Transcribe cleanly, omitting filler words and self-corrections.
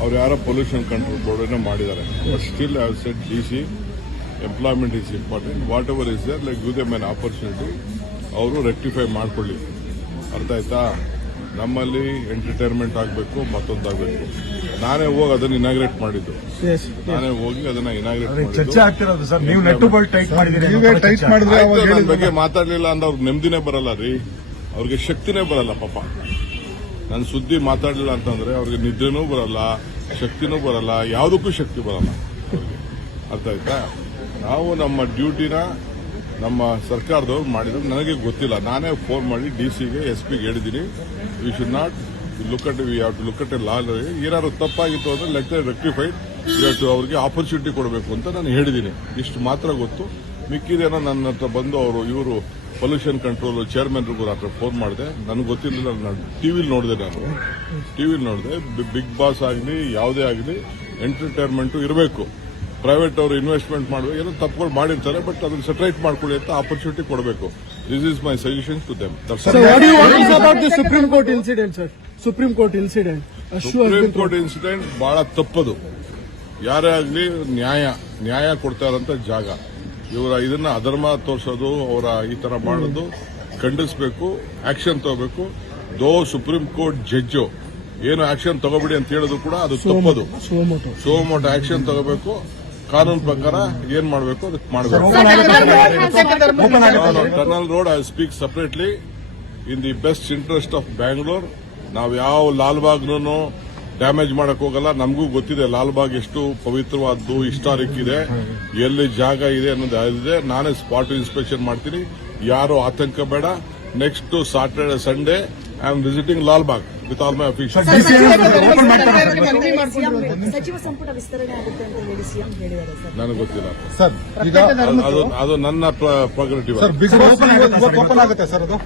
ಅವ್ರು ಯಾರೋ pollution control board ಮಾಡಿದ್ದಾರೆ. But still I have said DC employment is important. Whatever is there like give them an opportunity. ಅವರು rectify ಮಾಡ್ಕೊಳ್ಳಿ. ಅರ್ಥ ಆಯ್ತಾ? ನಮ್ಮಲ್ಲಿ ಎಂಟರ್ಟೈನ್ಮೆಂಟ್ ಆಗಬೇಕು, ಮತ್ತೊಂದಾಗಬೇಕು. ನಾನೇ ಹೋಗಿ ಅದನ್ನ ಇನಾಗ್ರೇಟ್ ಮಾಡಿದ್ದು. ನಾನೇ ಹೋಗಿ ಅದನ್ನ ಇನಾಗ್ರೇಟ್ ಚರ್ಚೆ ಆಗ್ತಿರೋದು ಸರ್. ನೀವು ನೆಟ್ಟು ಬೋಲ್ಟ್ ಟೈಟ್ ಮಾಡಿದ್ರೆ ನನ್ನ ಬಗ್ಗೆ ಮಾತಾಡ್ಲಿಲ್ಲ ಅಂದ್ರೆ ಅವ್ರಿಗೆ ನೆಮ್ಮದಿನೇ ಬರಲ್ಲ ರೀ. ಅವ್ರಿಗೆ ಶಕ್ತಿನೇ ಬರಲ್ಲ ಪಾಪ. ನನ್ನ ಸುದ್ದಿ ಮಾತಾಡಲಿಲ್ಲ ಅಂತಂದ್ರೆ ಅವ್ರಿಗೆ ನಿದ್ರೆನೂ ಬರಲ್ಲ, ಶಕ್ತಿನೂ ಬರಲ್ಲ, ಯಾವುದಕ್ಕೂ ಶಕ್ತಿ ಬರಲ್ಲ ಅವ್ರಿಗೆ. ಅರ್ಥ ಆಯ್ತಾ? ನಾವು ನಮ್ಮ ಡ್ಯೂಟಿನ ನಮ್ಮ ಸರ್ಕಾರದವ್ರು ಮಾಡಿದ್ರೆ ನನಗೆ ಗೊತ್ತಿಲ್ಲ. ನಾನೇ ಫೋನ್ ಮಾಡಿ DCಗೆ SP ಹೇಳಿದ್ದೀನಿ. We should not look at a law. ಏನಾದ್ರು ತಪ್ಪಾಗಿತ್ತು ಅಂದ್ರೆ ಲೆಟ್ ರೆಕ್ಟಿಫೈಡ್. ಇವತ್ತು ಅವ್ರಿಗೆ ಆಪರ್ಚುನಿಟಿ ಕೊಡಬೇಕು ಅಂತ ನಾನು ಹೇಳಿದ್ದೀನಿ. ಇಷ್ಟು ಮಾತ್ರ ಗೊತ್ತು. ಮಿಕ್ಕಿದೇನೋ ನನ್ನ ಹತ್ರ ಬಂದು ಇವರು ಪೊಲ್ಯೂಷನ್ ಕಂಟ್ರೋಲ್ ಚೇರ್ಮನ್ರಿಗೂ ಹತ್ರ ಫೋನ್ ಮಾಡಿದೆ. ನನಗೆ ಗೊತ್ತಿರಲಿಲ್ಲ. ನಾನು ಟಿವಿಲಿ ನೋಡಿದೆ. ಬಿಗ್ ಬಾಸ್ ಆಗಲಿ ಯಾವುದೇ ಆಗಲಿ ಎಂಟರ್ಟೈನ್ಮೆಂಟ್ ಇರಬೇಕು. ಪ್ರೈವೇಟ್ ಅವರು ಇನ್ವೆಸ್ಟ್ಮೆಂಟ್ ಮಾಡಬೇಕು. ಏನೋ ತಪ್ಪುಗಳು ಮಾಡಿರ್ತಾರೆ, ಬಟ್ ಅದನ್ನು ಸೆಟರೇಟ್ ಮಾಡ್ಕೊಳ್ಳಿ ಅಂತ ಆಪರ್ಚುನಿಟಿ ಕೊಡಬೇಕು. This is my suggestion to them. Supreme court incident ಬಹಳ ತಪ್ಪದು. ಯಾರೇ ಆಗಲಿ ನ್ಯಾಯ ಕೊಡ್ತಾ ಇರೋಂಥ ಜಾಗ. ಇವರ ಇದನ್ನ ಅಧರ್ಮ ತೋರಿಸೋದು, ಅವರ ಈ ತರ ಮಾಡೋದು ಖಂಡಿಸಬೇಕು, ಆಕ್ಷನ್ ತಗೋಬೇಕು. ಸುಪ್ರೀಂ ಕೋರ್ಟ್ ಜಡ್ಜು ಏನು ಆಕ್ಷನ್ ತಗೋಬಿಡಿ ಅಂತ ಹೇಳೋದು ಕೂಡ ಅದು ತಪ್ಪದು. ಸೋಮೋಟೋ ಆಕ್ಷನ್ ತಗೋಬೇಕು. ಕಾನೂನು ಪ್ರಕಾರ ಏನ್ ಮಾಡಬೇಕು ಅದಕ್ಕೆ ಮಾಡಬೇಕು. Tunnel road I speak separately in the best interest of Bangalore. ನಾವು ಯಾವ ಲಾಲ್ಬಾಗ್ನೂ ಡ್ಯಾಮೇಜ್ ಮಾಡಕ್ ಹೋಗಲ್ಲ. ನಮಗೂ ಗೊತ್ತಿದೆ ಲಾಲ್ಬಾಗ್ ಎಷ್ಟು ಪವಿತ್ರವಾದ್ದು, ಹಿಸ್ಟಾರಿಕ್ ಇದೆ, ಎಲ್ಲಿ ಜಾಗ ಇದೆ ಅನ್ನೋದು ಇದೆ. ನಾನೇ ಸ್ಪಾಟ್ ಇನ್ಸ್ಪೆಕ್ಷನ್ ಮಾಡ್ತೀನಿ. ಯಾರು ಆತಂಕ ಬೇಡ. Next Saturday Sunday I am visiting Lalbagh with all my officials. ಸಚಿವ ಸಂಪುಟ ವಿಸ್ತರಣೆ ಆಗುತ್ತೆ ಅಂತ ಹೇಳಿ ಸಿಎಂ ಹೇಳಿದ್ದಾರೆ ಸರ್. ನನಗೆ ಗೊತ್ತಿಲ್ಲ ಸರ್. ಅದು ನನ್ನ ಪ್ರೆರಗೇಟಿವ್. ಓಪನ್ ಆಗುತ್ತೆ ಸರ್ ಅದು.